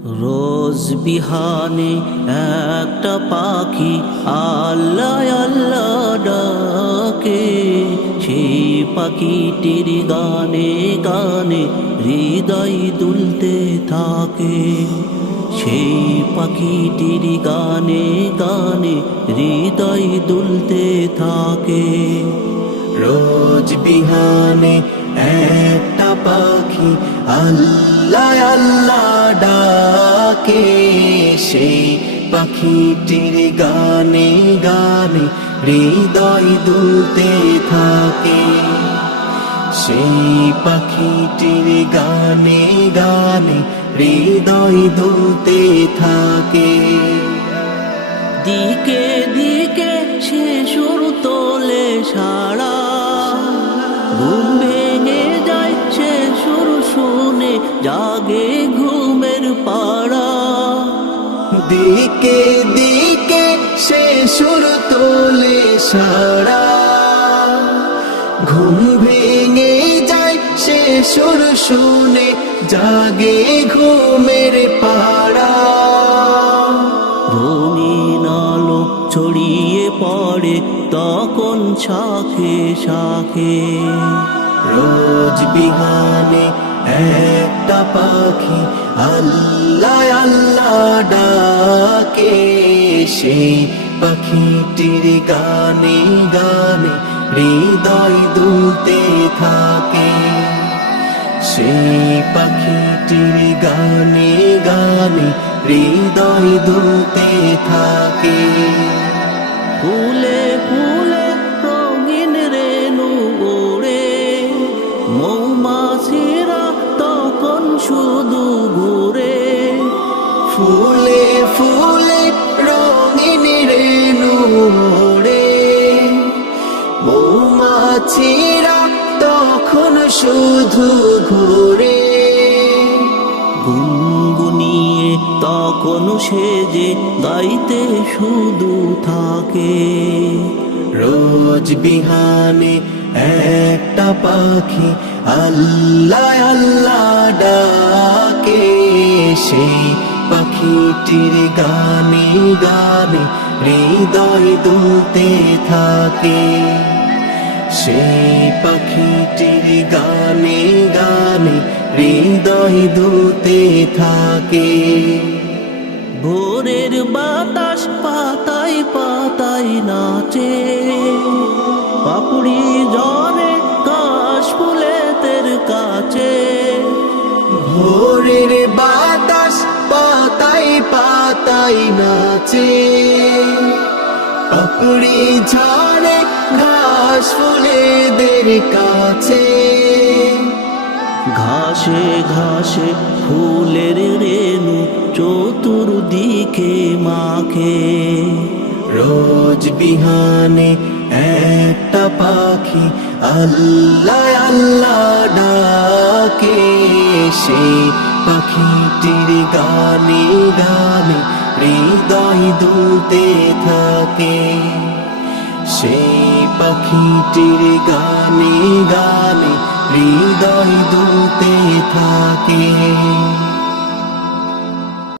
রোজ বিহানে একটা পাখি আল্লাহ আল্লাহ ডাকে, সেই পাখিটির গানে গানে হৃদয় দুলতে থাকে। সেই পাখিটির গানে গানে হৃদয় দুলতে থাকে। রোজ বিহানে একটা পাখি আল্লাহ আল্লাহ ডাকে, সেই পাখিটির গানে গানে হৃদয় দুলতে থাকে। সেই পাখিটির গানে গানে হৃদয় দুলতে থাকে। দিকে দিকে সে সুর তোলে সারা, ঘুম ভেঙে যায় সে সুর শুনে জাগে ঘুমের পাড়া। দিকে দিকে সে সুর তোলে সারা, ঘুম ভেঙে যায় সে সুর শুনে জাগে ঘুমের পাড়া। রঙিন আলো ছড়িয়ে পড়ে তখন শাখে শাখে। রোজ বিহানে একটা পাখি আল্লাহ আল্লাহ ডাকে, সেই পাখিটির গানে গানে হৃদয় দুলতে থাকে। সেই পাখিটির গানে গানে হৃদয় দুলতে থাকে। ফুলে ফুলে রঙিন রেণু ওড়ে, মৌমাছিরা তখন শুধু ঘুরে। ফুলে ফুলে রঙিন রেণু ওড়ে, মৌমাছিরা তখন শুধু ঘুরে। গুনগুনিয়ে তখন সেজে গাইতে শুধু থাকে। রোজ বিহানে একটা পাখি আল্লাহ আল্লাহ ডাকে, সেই পাখিটির গানে গানে হৃদয় দুলতে থাকে। সেই পাখিটির গানে গানে হৃদয় দুলতে থাকে। ভোরের বাতাস পাতায় পাতায় নাচে, পাপড়ি ঝরে কাশ ফুলের কাছে। ভোরের বাতাস পাতায় পাতায় নাচে, পাপড়ি ঝরে ঘাস ফুলেদের কাছে। ঘাসে ঘাসে ফুলের রেণু চতুর্দিকে মাখে। রোজ বিহানে একটা পাখি আল্লাহ আল্লাহ ডাকে, সেই পাখিটির গানে গানে হৃদয় দুলতে থাকে। সেই পাখিটির গানে গানে হৃদয় দুলতে থাকে।